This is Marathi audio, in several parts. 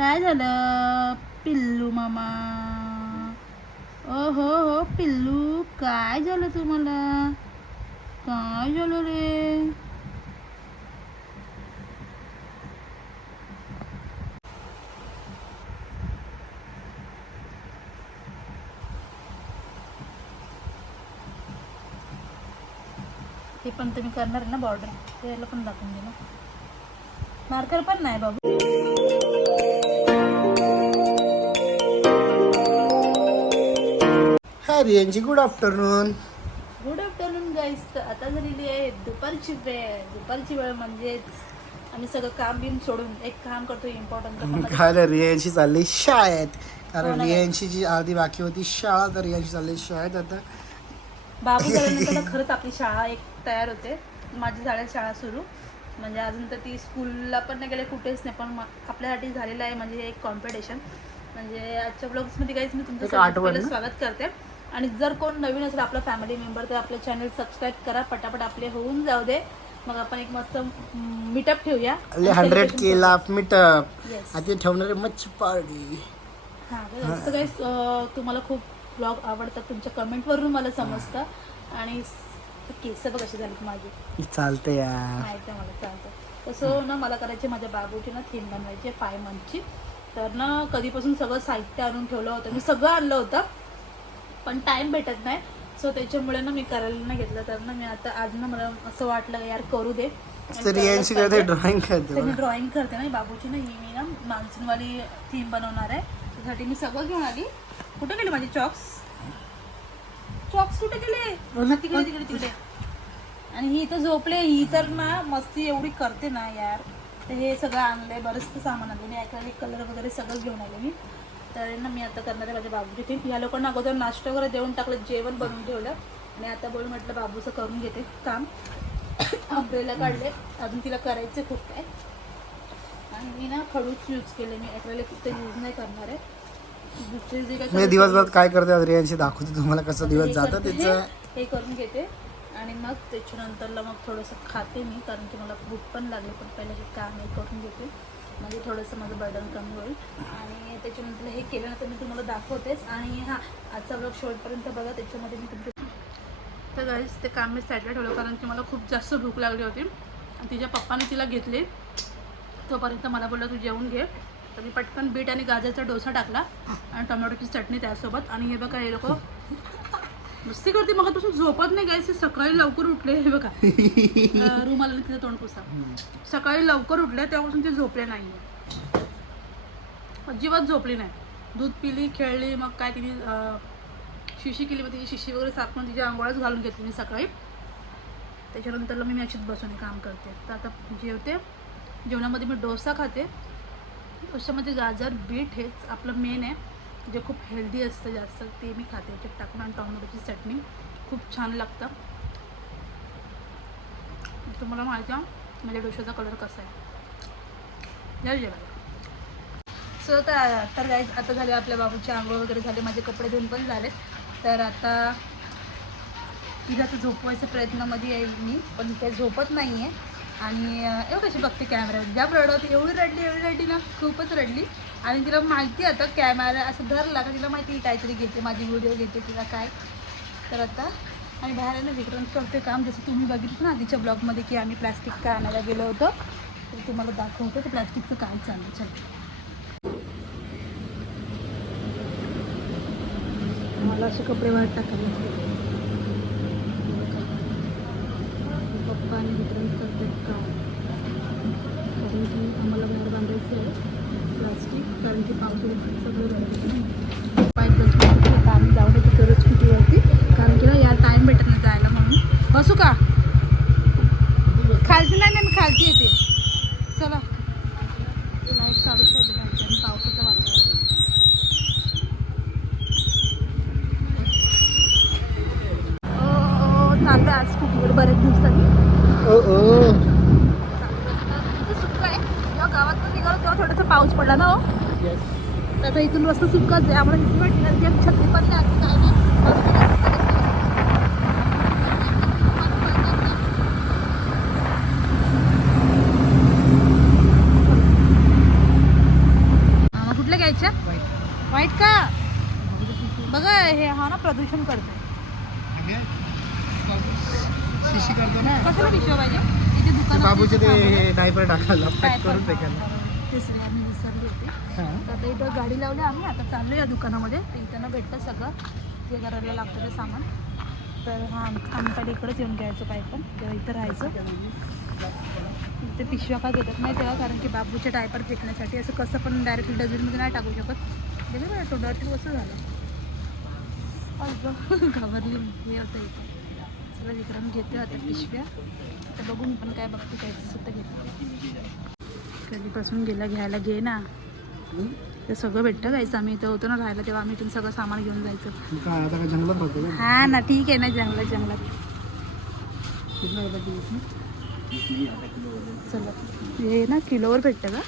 काय झालं पिल्लू मामा? ओ हो पिल्लू, काय झालं तुम्हाला? काय झालं रे? ते पण तुम्ही करणार ना बॉर्डर, त्याला पण दाखवून दे ना. मार्कर पण नाही बाबू. हाय रियांजी, गुड आफ्टरनून. गुड आफ्टरनून गाईस. तर आता झालेली आहे दुपारची वेळ म्हणजेच आम्ही सगळं काम बिम सोडून एक काम करतो इम्पॉर्टंट. काय रियांशी चालली शाळेत, कारण हो ना. रियांशी जी अर्धी बाकी होती शाळा, तर रियांशी चालली शाळेत आता. बाबू झाल्यानंतर खरंच आपली शाळा एक तयार होते. माझी झाली शाळा सुरू, म्हणजे अजून तर ती स्कूलला पण नाही गेले, कुठेच नाही. पण आपल्यासाठी झालेलं आहे म्हणजे एक कॉम्पिटिशन. म्हणजे आजच्या ब्लॉग्समध्ये काहीच मी तुमचं पहिलं स्वागत करते. आणि जर कोण नवीन असेल आपला फॅमिली मेंबर, तर आपलं चॅनल सबस्क्राईब करा, पटापट आपले होऊन जाऊ दे. मग आपण एक मस्त मीटअप ठेवूया. 100K ला मीटअप. येस. आता ठेवणारे मच्छी पार्टी. हां असं काही तुम्हाला खूप ब्लॉग आवडतात, तुमच्या कमेंटवरून मला समजतं. आणि केस बघ कशी झाली माझी. चालते यार, माहिती आहे मला, चालतं. तसं ना मला करायचे माझ्या बाबूची ना थीम बनवायची 5 मंथची. तर ना कधीपासून सगळं साहित्य आणून ठेवलं होतं, मी सगळं आणलं होतं, पण टाईम भेटत नाही. सो त्याच्यामुळे ना मी करायला नाही घेतलं. तर ना मी आता आज ना मला असं वाटलं यार करू दे. रियांशी करते ड्रॉइंग करते. मी ड्रॉइंग करते ना बाबूची ना, ही मी ना मान्सूनवाली थीम बनवणार आहे. त्यासाठी मी सगळं घेऊन आली. कुठे गेले माझे चॉक्स कुठे गेले? तिकडे. आणि ही तर झोपले. ही तर ना मस्ती एवढी करते ना यार. तर हे सगळं आणलंय, बरंचसं सामान आणलं मी. ॲक्रेलिक कलर वगैरे सगळं घेऊन आले मी. तर ना मी आता करणार आहे माझ्या बाबूची थीम. ह्या लोकांना अगोदर नाश्ता वगैरे देऊन टाकलं, जेवण बनवून ठेवलं. आणि आता बोल म्हटलं बाबूचं करून घेते काम. अम्ब्रेला काढले, अजून तिला करायचं खूप काय. आणि मी ना खडूच यूज केले, मी ॲक्रेलिक ते यूज नाही करणार आहे. दुसरे जे मी दिवसभर काय करते आज रियांशी दाखवते तुम्हाला, कसं दिवस जातं तिचं. हे करून घेते आणि मग त्याच्यानंतरला मग थोडंसं खाते मी, कारण की मला भूक पण लागली. पण पहिलं हे काम हे करून घेते, म्हणजे थोडंसं माझं बर्डन कमी होईल. आणि त्याच्यानंतर हे केल्यानंतर मी तुम्हाला दाखवतेच. आणि हां, आजचा ब्लॉग शेवटपर्यंत बघा, त्याच्यामध्ये मी तुमच्या तर गाईस ते काम मी साईडला ठेवलं, कारण की मला खूप जास्त भूक लागली होती. आणि तिच्या पप्पाने तिला घेतली, तोपर्यंत मला बोलला तू जेवून घे. तर मी पटकन बीट आणि गाजरचा डोसा टाकला आणि टोमॅटोची चटणी त्यासोबत. आणि हे बघा, हे लोक मस्ती करते, मगापासून झोपत नाही गाईस. सकाळी लवकर उठले, हे बघा रुमाला तिचं तोंड पुसा. सकाळी लवकर उठले तेव्हापासून ते झोपले नाही, अजिबात झोपली नाही. दूध पिली, खेळली, मग काय तिने शिशी केली, मग तिची शिशी वगैरे साफ करून तिची आंघोळच घालून घेतली मी सकाळी. त्याच्यानंतरला मी अशीच बसून काम करते. तर आता जेवते. जेवणामध्ये मी डोसा खाते. डोशामध्ये गाजर बीट हेच आपलं मेन आहे, जे खूप हेल्दी असतं जास्त, ते मी खाते याच्यात टाकून. आणि टोमॅटोची चटणी खूप छान लागतं. तुम्हाला माहिती आहे माझ्या डोशाचा कलर कसा आहे. जय जेवायला. सो तर गाईज आता झाले आपल्या बाबूचे आंघोळ वगैरे झाले, माझे कपडे धुवून पण झाले. तर आता तिला तर झोपवायचा प्रयत्नामध्ये आहे मी, पण काही झोपत नाही आहे. आणि एवढं कशी बघते कॅमेरा, ज्या रडत एवढी रडली ना, खूपच रडली. आणि तिला माहिती आता कॅमेरा असं धरला का तिला माहिती काहीतरी घेते, माझी व्हिडिओ घेते तिला काय. तर आता आणि बाहेर ना विक्रांत करते काम, जसं तुम्ही बघितलं ना आधीच्या ब्लॉगमध्ये की आम्ही प्लॅस्टिक काय आणायला गेलो होतो. तर तुम्हाला दाखवतो ते प्लॅस्टिकचं काय चाललं. चल मला असे कपडे वाट टाकायला पप्पा आणि विक्रांत करतात काम, कारण की आम्हाला बाहेर बांधायचं आहे प्लास्टिक, कारण की पावसाळ्यात सगळं पाईप आम्ही जाऊ नये तिथं स्कूटीवरती, कारण की ना या टाईम भेटत नाही जायला. म्हणून बसू का खालती? नाही मी खालती येते. चला लाईट चालूच आहे आणि पावसाचं वातावरण. चालतं आज स्कूटीवर बऱ्याच दिवसांनी. सुक्क आहे. जेव्हा गावात निघालो तेव्हा थोडासा पाऊस पडला ना. हो आता इथून रस्ता सुक्काच आहे. आम्हाला किती वाटलं की छत्री पण नाही काय नाही. वाईट का बघा हे हा ना प्रदूषण करतो. शिशी करतो ना कशाला पिशव्या पाहिजे इथे ते दुकान बाबूचे ते डायपर टाकायला पॅक करून फेकायला. तेच नाही आम्ही विसरली होती. हां तर आता इथं गाडी लावली आम्ही आता चाललो या दुकानामध्ये. तर इथं ना भेटतं सगळं जे करायला लागतं ते सामान. तर हां आम्ही पहिले इकडंच येऊन घ्यायचो काय पण तेव्हा इथं राहायचं. ते पिशव्या का घेतात नाही तेव्हा कारण की बाबूचे डायपर फेकण्यासाठी असं कसं पण डायरेक्टली डस्टबिनमध्ये नाही टाकू शकत. गेलं बरं तो डस्टबिन कसं झालं घाबरली हे होतं इथं. सगळं विक्रम घेते आता पिशव्या. आता बघू मी पण काय बघते काय सुद्धा घेते. कधीपासून घ्यायला घे ना ते सगळं भेटतं जायचं. आम्ही इथं होतो ना राहायला तेव्हा आम्ही इथून सगळं सामान घेऊन जायचं. काय आता काय जंगलात राहतो का? हा ना ठीक आहे ना जंगलात कितना होता तू चला हे ना किलोवर भेटतं का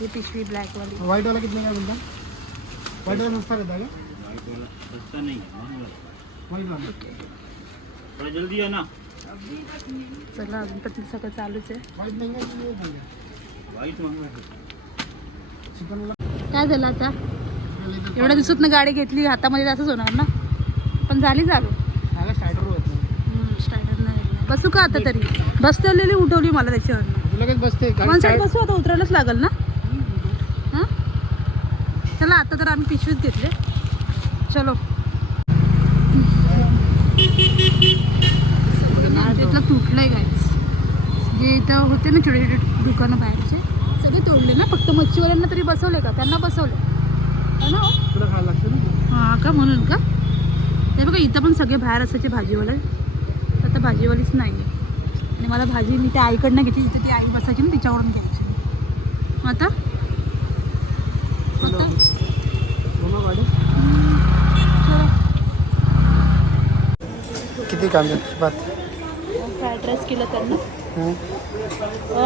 हे पिशवी ब्लॅकवाली. व्हाईट वाला कितने का बोलता? व्हाईट वाला सस्ता रहता है सस्ता नहीं है, व्हाईट वाला थोड़ा जल्दी है ना. चला अजून पण सगळं चालूच आहे. व्हाईट महंगा है कि ये महंगा? वाइट महंगा है. चिकन वाला काय झालं आता एवढ्या दिवसात ना गाडी घेतली हातामध्ये असंच होणार ना. पण झाली चालू आगा स्टार्टर होत नाही. स्टार्टर नाही बसू का आता तरी बसलेली उठवली मला त्याच्यावर. तुला काय बसते वन साईड बसू आता उतरायलाच लागेल ना. हां चला आता तर आम्ही पिशवीच घेतले. चलो इथलं तुटलं आहे गाईस. जे इथं होते ना छोटे छोटे दुकानं बाहेरचे सगळे तोडले ना. फक्त मच्छीवाल्यांना तरी बसवले का त्यांना बसवले हो ना. तुला खायला लागतं ना. हां का म्हणून का हे बघा इथं पण सगळे बाहेर असायचे भाजीवाले. आता भाजीवालीच नाही आहे. आणि मला भाजी मी त्या आईकडनं घेतली जिथे ती आई बसायची ना तिच्यावरून घ्यायची. आता दोनों गाडी चलो किती कांदे बात फ्राईड राईस केलं त्यांना.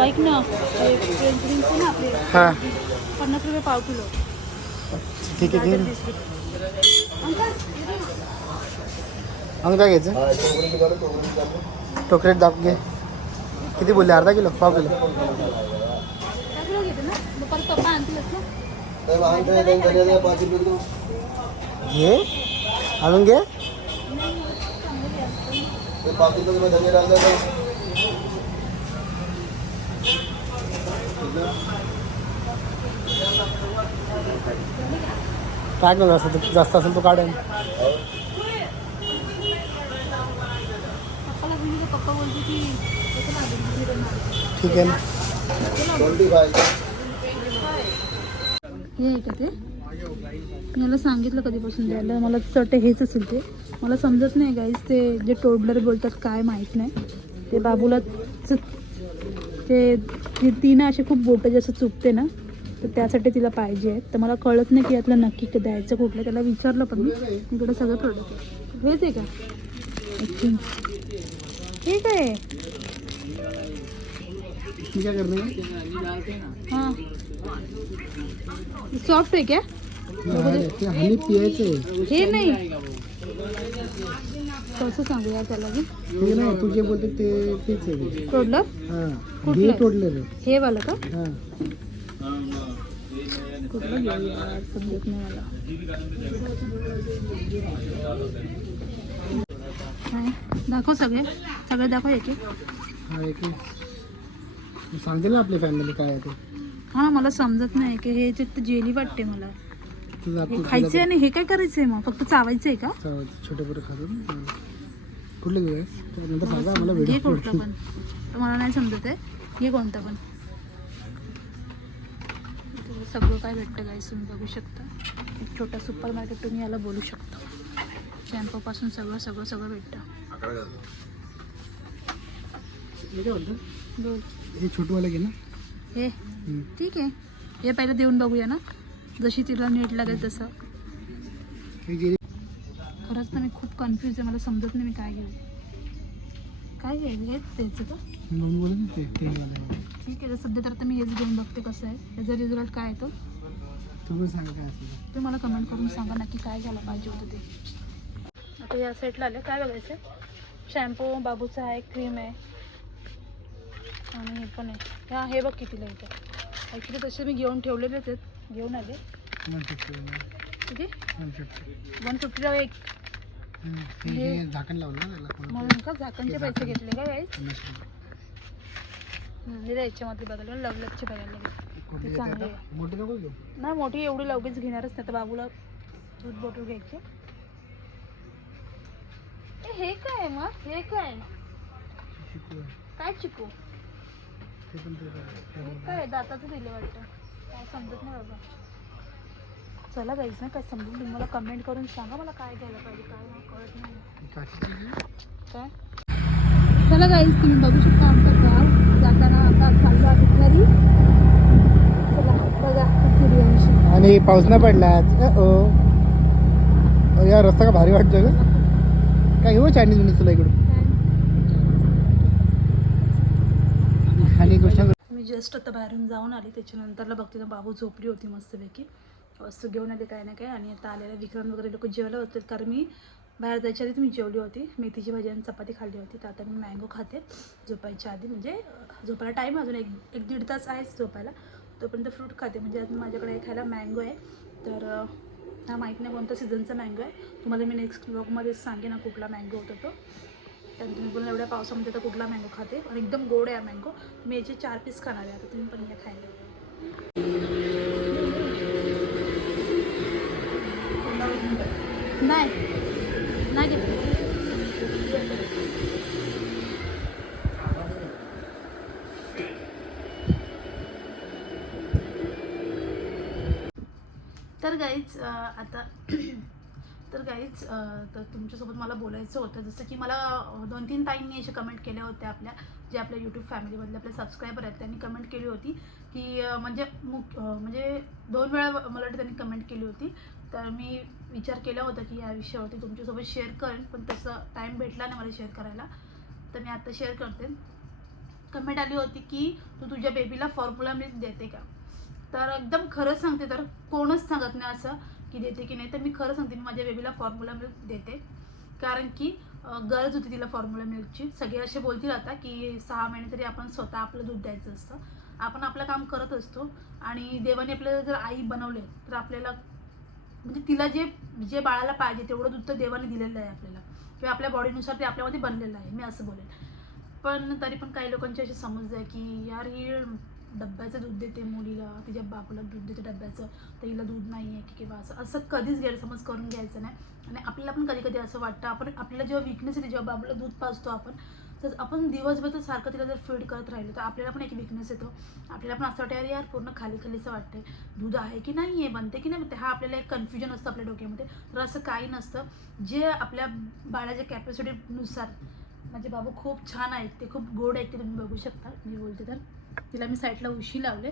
ऐक ना ते ड्रिंक्स आहे ना आपले हां 50 रुपये पाव किलो. ठीक आहे घे ना. 20 रुपये. मग काय घ्यायचं टोकरीत दाब घे. किती बोलले अर्धा किलो पाव किलो काय किलो घेते ना मग परत पप्पा आणतीलच ना. घे अजून घे. टाक ना जास्त असेल तो काढेल. पप्पाला बोलली तर पप्पा बोलते की कसं लागेल. ठीक आहे ना. हे आहे का ते मी याला सांगितलं कधीपासून द्यायला. मला चटे हेच असेल ते मला समजत नाही गाईज. ते जे टोडलर बोलतात काय माहीत नाही. ते बाबूला ते तिनं असे खूप बोटं जसं चुकते ना तर त्यासाठी तिला पाहिजे. तर मला कळत नाही की यातलं नक्की द्यायचं कुठलं. त्याला विचारलं पण मी इकडे सगळं प्रोडक्ट आहे. हेच आहे का ठीक आहे. क्या करना है? हां सॉफ्ट आहे क्या ते हनी पियायचं हे नाही कसं सांगूया त्याला मी. ते नाही तू जे बोलते ते तेच आहे. टोडलर हां कुठलं? हे तोडलं रे. हे वालं का हां कुठलं घेऊ यार समजत नाही मला. काय दाखव सगळे दाखव एक एक. हा एक सांगते ना आपली फॅमिली काय आहे ते. हां मला समजत नाही की हे जे जेली वाटते मला. तुझं हे आपलं खायचं आहे आणि हे काय करायचं आहे मग फक्त चावायचं आहे का. छोटे पोरं खातो कुठले घेऊ नंतर सांगा मला हे व्हिडिओ कुठलं पण तर मला नाही समजत आहे. हे कोणतं पण इथे सगळं काय भेटतं गाईस तुम्ही बघू शकता. एक छोटा सुपर मार्केट तुम्ही याला बोलू शकता. शॅम्पूपासून सगळं भेटतं. बोल हे छोटूवाले घे ना. हे ठीक आहे हे पहिलं देऊन बघूया ना जशी तिला नीट लागेल तसं. हे गेली खरंच ना मी खूप कन्फ्यूज आहे. मला समजत नाही मी काय घेऊ. काय घ्यायचं हेच द्यायचं का म्हणून बोलत ना ते वाले. ठीक आहे सध्या तर आता मी हेच घेऊन बघते कसं आहे त्याचा रिझल्ट काय येतो. तू पण सांग काय असेल ते मला कमेंट करून सांगा नक्की काय घ्यायला पाहिजे होतं ते. आता या साईडला आले काय बघायचं. शॅम्पू बाबूचा आहे क्रीम आहे आणि हे पण आहे. हां हे बघ कितीला इथं ॲक्च्युली तसे मी घेऊन ठेवलेलेच आहेत घेऊन आले किती 150 150ला एक हे झाकण लावलं ना त्याला म्हणून का झाकणचे पैसे घेतले का गाईस 50 रुपये. याच्यामध्ये बघायला लवलकचे बघायला लागले कुठली ते येते चांगले आता? आहे. मोठी नको घेऊ. नाही मोठी एवढी लगेच घेणारच नाही तर बाबूला दूध बॉटल घ्यायची. हे काय आहे मग हे काय आहे? चिकू आहे. काय चिकू ते पण ते हे काय दाताचं दिले वाटतं काय समजत नाही बाबा. चला गाईज ना काय समजून तुम्ही मला कमेंट करून सांगा मला काय घ्यायला पाहिजे काय मला कळत नाही काचीची घेऊ. काय. चला गाईज तुम्ही बघू शकता आमचं गाव जाताना आता चाललो आम्ही घरी. चला बघा सूर्यवंशी. आणि पाऊस नाही पडला आज. या रस्ता का भारी वाटतो का काय घेऊ चायनीज बिनीज तुला इकडून आणि गोष्ट मी जस्ट आता बाहेरून जाऊन आली त्याच्यानंतरला बघते ना बाबू झोपली होती मस्तपैकी वस्तू घेऊन आले काय ना काय. आणि आता आलेला विक्रम वगैरे लोक जेवायला होते कारण मी बाहेर जायच्या आधीच मी जेवली होती. मेथीची भाजी आणि चपाती खाल्ली होती तर आता मी मँगो खाते झोपायच्या आधी म्हणजे झोपायला टाईम अजून एक दीड तास आहेच झोपायला तोपर्यंत फ्रूट खाते. म्हणजे आज माझ्याकडे खायला मँगो आहे तर हा माहीत नाही कोणता सीझनचा मँगो आहे. तुम्हाला मी नेक्स्ट ब्लॉगमध्येच सांगेन ना कुठला मँगो होता तो. कारण तुम्ही पण एवढ्या पावसामध्ये तर कुठला मँगो खाते आणि एकदम गोड आहे मँगो. मी याचे 4 पीस खाणार आहे आता तुम्ही पण या खायला. नाही घेतलं. तर गाईज आता तर तुमच्यासोबत मला बोलायचं होतं जसं की मला 2-3 ताईंनी असे कमेंट केल्या होत्या जे आपल्या यूट्यूब फॅमिलीमधले आपले सबस्क्रायबर आहेत त्यांनी कमेंट केली होती की म्हणजे 2 वेळा मला वाटतं त्यांनी कमेंट केली होती. तर मी विचार केला होता की या विषयावरती तुमच्यासोबत शेअर करेन पण तसं टाईम भेटला नाही मला शेअर करायला तर मी आता शेअर करते. कमेंट आली होती की तू तुझ्या बेबीला फॉर्म्युला मिल्क देते का. तर एकदम खरं सांगते तर कोणच सांगत नाही असं की देते की नाही. तर मी खरं सांगते मी माझ्या बेबीला फॉर्म्युला मिल्क देते कारण की गरज होती तिला फॉर्म्युला मिल्कची. सगळे असे बोलतील आता की 6 महिने तरी आपण स्वतः आपलं दूध द्यायचं असतं. आपण आपलं काम करत असतो आणि देवाने आपल्याला जर आई बनवले तर आपल्याला म्हणजे तिला जे बाळाला पाहिजे तेवढं दूध तर देवाने दिलेलं आहे आपल्याला किंवा आपल्या बॉडीनुसार ते आपल्यामध्ये बनलेलं आहे मी असं बोलेन. पण तरी पण काही लोकांची अशी समज आहे की यार ही डब्याचं दूध देते मुलीला तिच्या बापाला दूध देते डब्याचं तर हिला दूध नाही आहे की किंवा असं कधीच गैरसमज करून घ्यायचं नाही. आणि आपल्याला पण कधी कधी असं वाटतं आपल्याला जेव्हा विकनेस येते जेव्हा बाबाला दूध पाजतो आपण तर आपण दिवसभर तर सारखं तिला जर फीड करत राहिलो तर आपल्याला पण एक विकनेस येतो. आपल्याला पण असं वाटतं यार पूर्ण खालीचं वाटते दूध आहे की नाही आहे बनते की नाही बनते हा आपल्याला एक कन्फ्युजन असतं आपल्या डोक्यामध्ये. तर असं काही नसतं. जे आपल्या बाळाच्या कॅपॅसिटीनुसार माझे बाबू खूप छान आहेत ते खूप गोड आहेत ते तुम्ही बघू शकता. मी बोलते तर तिला मी साईडला उशी लावले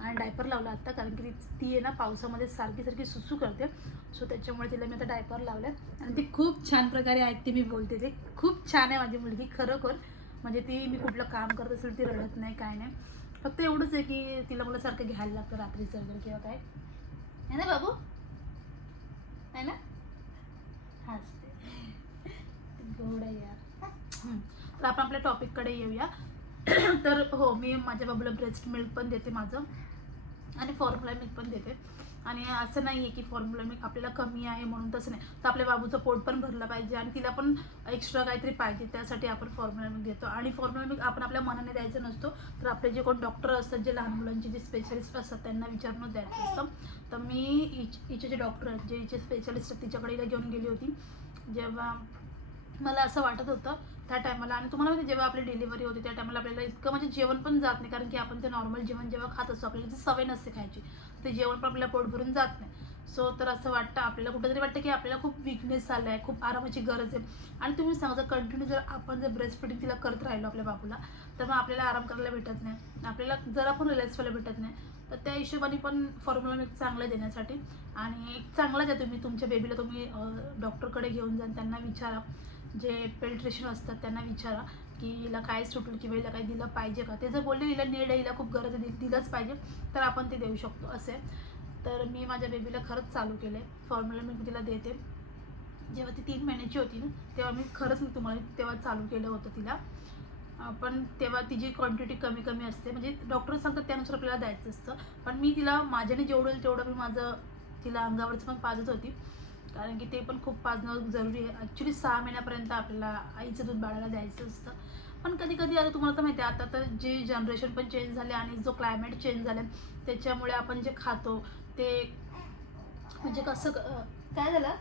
आणि डायपर लावला आत्ता कारण की ती आहे ना पावसामध्ये सारखी सुसू करते सो त्याच्यामुळे तिला मी आता डायपर लावले आणि ती खूप छान प्रकारे ऐकते. मी बोलते ते खूप छान आहे माझी मुलगी खरोखर. म्हणजे ती मी कुठलं काम करत असेल ती रडत नाही काय नाही. फक्त एवढंच आहे की तिला मला सारखं घ्यायला लागतं रात्रीचं वगैरे किंवा काय आहे ना बाबू आहे ना हसते गोड आहे यार. तर आपण आपल्या टॉपिककडे येऊया. तर हो मी माझ्या बाबूला ब्रेस्ट मिल्क पण देते माझं आणि फॉर्म्युला मिल्क पण देते. आणि असं नाही आहे की फॉर्म्युला मिल्क आपल्याला कमी आहे म्हणून तसं नाही तर आपल्या बाबूचं पोट पण भरलं पाहिजे आणि तिला पण एक्स्ट्रा काहीतरी पाहिजे त्यासाठी आपण फॉर्म्युला मिल्क देतो. आणि फॉर्म्युला मिल्क आपण आपल्या मनाने द्यायचं नसतो तर आपले जे कोण डॉक्टर असतात जे लहान मुलांचे जे स्पेशलिस्ट असतात त्यांना विचारूनच द्यायचं असतं. तर मी हिचे जे डॉक्टर आहेत जे हिचे स्पेशलिस्ट आहेत तिच्याकडे हिला घेऊन गेली होती जेव्हा मला असं वाटत होतं त्या टायमाला. आणि तुम्हाला माहिती जेव्हा आपली डिलिव्हरी होती त्या टायमाला आपल्याला इतकं म्हणजे जेवण पण जात नाही कारण की आपण ते नॉर्मल जेवण जेव्हा खात असतो आपल्याला ती सवय नसते खायची ते जेवण पण आपल्याला पोट भरून जात नाही. सो तर असं वाटतं आपल्याला कुठेतरी वाटतं की आपल्याला खूप विकनेस झाला आहे खूप आरामाची गरज आहे. आणि तुम्ही सांगा जर कंटिन्यू जर आपण जर ब्रेस्ट फिडिंग तिला करत राहिलो आपल्या बाबूला तर मग आपल्याला आराम करायला भेटत नाही आपल्याला जरा पण रिलॅक्स व्हायला भेटत नाही. तर त्या हिशोबाने पण फॉर्म्युला मिल्क चांगलं देण्यासाठी आणि एक चांगलाच आहे. तुम्ही तुमच्या बेबीला तुम्ही डॉक्टरकडे घेऊन जा त्यांना विचारा जे पेडिट्रिशियन असतात त्यांना विचारा की हिला काय सुटेल किंवा हिला काही दिलं पाहिजे का. ते जर बोलले हिला नीड आहे हिला खूप गरज आहे दिलंच पाहिजे तर आपण ते देऊ शकतो असे. तर मी माझ्या बेबीला खरंच चालू केलं आहे फॉर्म्युला मिल्क तिला देते. जेव्हा ती 3 महिन्याची होती ना तेव्हा मी तुम्हाला तेव्हा चालू केलं होतं तिला. पण तेव्हा तिची क्वांटिटी कमी असते म्हणजे डॉक्टर सांगतात त्यानुसार आपल्याला द्यायचं असतं. पण मी तिला माझ्याने जेवढं तेवढं मी माझं तिला अंगावरचं पण पाजत होती, कारण की ते पण खूप पाजणं जरुरी आहे. ॲक्च्युली 6 महिन्यापर्यंत आपल्याला आईचं दूध बाळाला द्यायचं असतं. पण कधी कधी आता तुम्हाला तर माहिती आहे, आता तर जे जनरेशन पण चेंज झाले आणि जो क्लायमेट चेंज झाला त्याच्यामुळे आपण जे खातो ते म्हणजे कसं काय झालं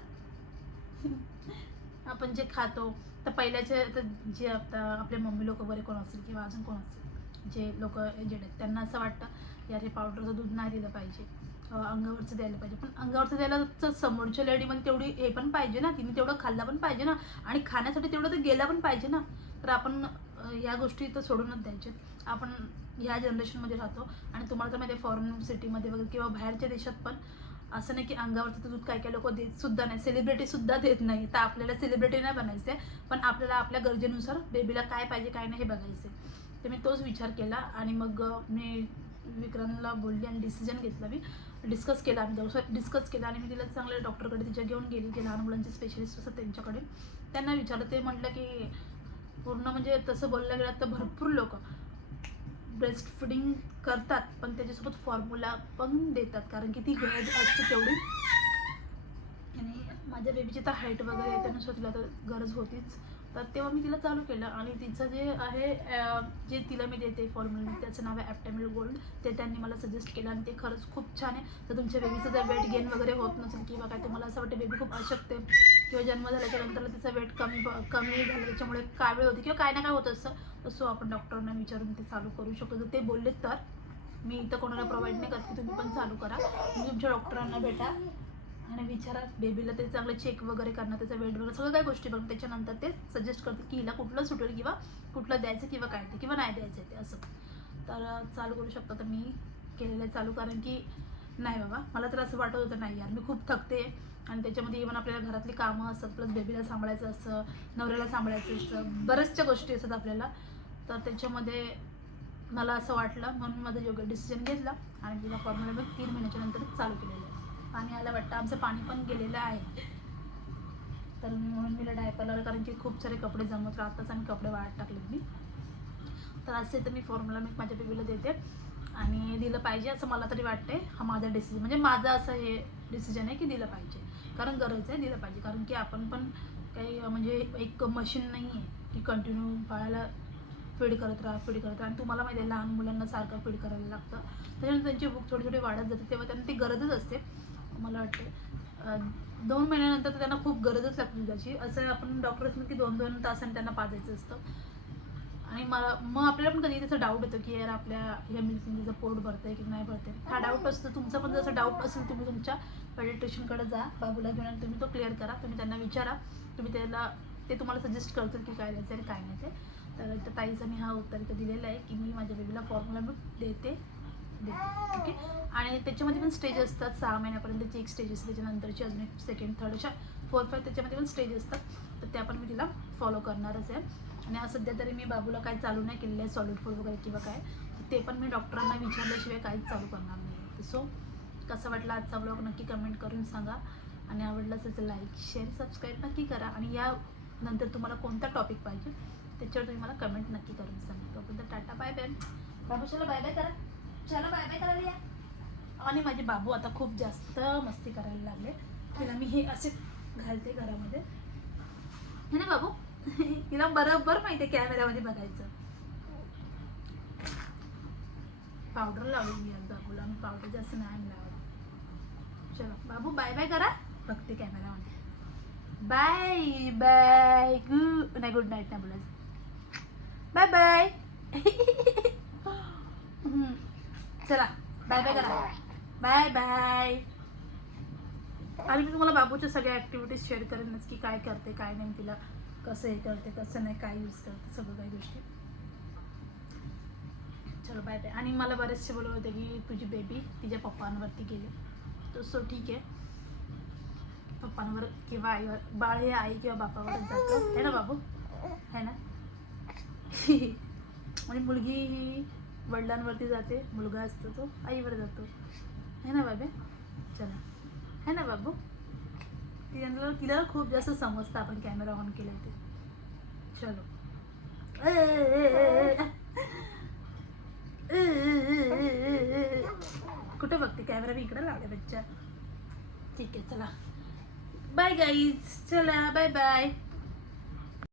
आपण जे खातो तर पहिल्याचे आता जे आता आपले मम्मी लोक वगैरे कोण असेल किंवा अजून कोण असेल जे लोक एजेड आहेत त्यांना असं वाटतं यार हे पावडरचं दूध नाही दिलं पाहिजे, अंगावरचं द्यायला पाहिजे. पण अंगावरचं द्यायला तर समोरच्या लेडीमध्ये तेवढी हे पण पाहिजे ना, तिने तेवढं खाल्लं पण पाहिजे ना, आणि खाण्यासाठी तेवढं तर गेला पण पाहिजे ना. तर आपण ह्या गोष्टी तर सोडूनच द्यायच्या. आपण ह्या जनरेशनमध्ये राहतो आणि तुम्हाला तर माहिती आहे फॉरेन सिटीमध्ये वगैरे किंवा बाहेरच्या देशात पण असं नाही की अंगावरचं दूध काही काही लोक देत सुद्धा नाही, सेलिब्रिटीसुद्धा देत नाही. तर आपल्याला सेलिब्रिटी नाही बनायचं आहे, पण आपल्याला आपल्या गरजेनुसार बेबीला काय पाहिजे काय नाही हे बघायचं आहे. तर मी तोच विचार केला आणि मग मी विक्रांतला बोलली आणि डिसिजन घेतला. मी डिस्कस केला, आम्ही दोघं डिस्कस केला आणि मी तिला चांगल्या डॉक्टरकडे तिच्या घेऊन गेली, जे लहान मुलांचे स्पेशलिस्ट असतात त्यांच्याकडे. त्यांना विचारलं, ते म्हटलं की पूर्ण म्हणजे तसं बोललं गेलं तर भरपूर लोक ब्रेस्ट फिडिंग करतात पण त्याच्यासोबत फॉर्म्युला पण देतात, कारण की ती गरज असते तेवढी. आणि माझ्या बेबीची तर हाईट वगैरे त्यानुसार तिला तर गरज होतीच. तर तेव्हा मी तिला चालू केलं आणि तिचं जे आहे जे तिला मी देते फॉर्म्युला, त्याचं नाव आहे ॲप्टेमिल गोल्ड. ते त्यांनी मला सजेस्ट केलं आणि ते खरंच खूप छान आहे. तर तुमच्या बेबीचं जर वेट गेन वगैरे होत नसेल किंवा काय तुम्हाला असं वाटतं बेबी खूप अशक्त आहे किंवा जन्म झाल्याच्यानंतर तिचा वेट कमी झालं त्याच्यामुळे कावीळ होते किंवा काय ना काय होत असतं, तर सो आपण डॉक्टरांना विचारून ते चालू करू शकतो. जर ते बोलले तर मी इथं कोणाला प्रोव्हाइड नाही करत की तुम्ही पण चालू करा. तुम्ही तुमच्या डॉक्टरांना भेटा आणि विचारा बेबीला ते चांगलं चेक वगैरे करणं, त्याचं वेट वगैरे सगळं काही गोष्टी बघून त्याच्यानंतर ते सजेस्ट करतील की हिला कुठलं सुटेल किंवा कुठलं द्यायचं किंवा काय ते किंवा नाही द्यायचं ते असं. तर चालू करू शकता. तर मी केलेलं आहे चालू, कारण की नाही बाबा मला तर असं वाटत होतं नाही यार मी खूप थकते आणि त्याच्यामध्ये इव्हन आपल्याला घरातली कामं असतात, प्लस बेबीला सांभाळायचं असतं, नवऱ्याला सांभाळायचं असतं, बऱ्याचशा गोष्टी असतात आपल्याला. तर त्याच्यामध्ये मला असं वाटलं म्हणून माझं योग्य डिसिजन घेतला आणि तिला फॉर्म्युला मी 3 महिन्याच्या नंतरच चालू केलेलं आहे. पाणी आलं वाटतं, आमचं पाणी पण गेलेलं आहे. तर म्हणून मी डायपर लावलं, कारण की खूप सारे कपडे जमत राहतात आणि कपडे वाळत टाकलेत मी. तर असे तर मी फॉर्म्युला मी माझ्या बेबीला देते आणि दिलं पाहिजे असं मला तरी वाटते. हा माझा डिसिजन म्हणजे माझं असं हे डिसिजन आहे की दिलं पाहिजे, कारण गरज आहे, दिलं पाहिजे. कारण की आपण पण काही म्हणजे एक मशीन नाही आहे की कंटिन्यू बाळाला फीड करत राहा. आणि तुम्हाला माहिती आहे लहान मुलांना सारखं फीड करायला लागतं, त्याच्यानंतर त्यांची भूक थोडी थोडी वाढत जाते, तेव्हा त्यांना ती गरजच असते. मला वाटते 2 महिन्यानंतर तर त्यांना खूप गरजच लागते दुधाची. असं आपण डॉक्टर्स की 2-2 तासांनी त्यांना पाजायचं असतं. आणि मग आपल्याला पण कधी त्याचा डाऊट येतो की यार आपल्या ह्या मिल्किंग तिचं पोट भरतं आहे की नाही भरते. हा डाऊट असतो. तुमचा पण जसं डाऊट असेल तुम्ही तुमच्या पेडिट्रिशियनकडे जा, बाबूला घेऊन आणि तुम्ही तो क्लिअर करा. तुम्ही त्यांना विचारा, तुम्ही ते तुम्हाला सजेस्ट करतील की काय द्यायचं आणि काय नाही ते. तर त्या ताईचा मी हा उत्तर इथं दिलेला आहे की मी माझ्या बेबीला फॉर्म्युला मिल्क देते. ओके. आणि त्याच्यामध्ये पण स्टेज असतात. 6 महिन्यापर्यंतची एक स्टेज असते, त्याच्यानंतरची अजून एक सेकंड, थर्ड, अशा 4, 5 त्याच्यामध्ये पण स्टेज असतात. तर त्या पण मी तिला फॉलो करणारच आहे. आणि सध्या तरी मी बाबूला काही चालू नाही केलेलं आहे सॉलिड फूड वगैरे किंवा काय, ते पण मी डॉक्टरांना विचारल्याशिवाय काहीच चालू करणार नाही. सो कसं वाटलं आजचा ब्लॉग नक्की कमेंट करून सांगा. आणि आवडलं असेल तर लाईक शेअर सबस्क्राईब नक्की करा. आणि या नंतर तुम्हाला कोणता टॉपिक पाहिजे त्याच्यावर तुम्ही मला कमेंट नक्की करून सांगा. तोपर्यंत टाटा बाय बाय. बाबू चला बाय बाय करा, चला बाय बाय करायला या. आणि माझे बाबू आता खूप जास्त मस्ती करायला लागले. तिला मी हे असे घालते घरामध्ये है ना बाबू. तिला बरोबर माहिती आहे कॅमेऱ्यामध्ये बघायचं. पावडर लावली मी आज बाबूला, मी पावडर जास्त नाही लावत. चलो बाबू बाय बाय करा, बघते कॅमेऱ्यामध्ये. Bye bye. गुड नाईट नाही बोलायचं, बाय बाय. चला बाय बाय करा, बाय बाय. आणि मी तुम्हाला बाबूच्या सगळ्या ॲक्टिव्हिटीज शेअर करेनच की काय करते काय नाही, तिला कसं हे करते कसं नाही, काय यूज करते, सगळं काही गोष्टी. चलो बाय बाय. आणि मला बरेचसे बोलत होते की तुझी बेबी तिच्या पप्पांवरती गेली, तर सो ठीक आहे, पप्पांवर किंवा आईवर, बाळ हे आई किंवा बापावरच जातं है ना बाबू, है ना. आणि मुलगी ही वडिलांवरती जाते, मुलगा असतो तो आईवर जातो है ना बाबे. चला है ना बाबू. तिला खूप जास्त समजतं आपण कॅमेरा ऑन केला ते. चलो कुठे बघते कॅमेरा, मी इकडे लावले बच्चा. ठीक आहे चला बाय गाईज चला बाय बाय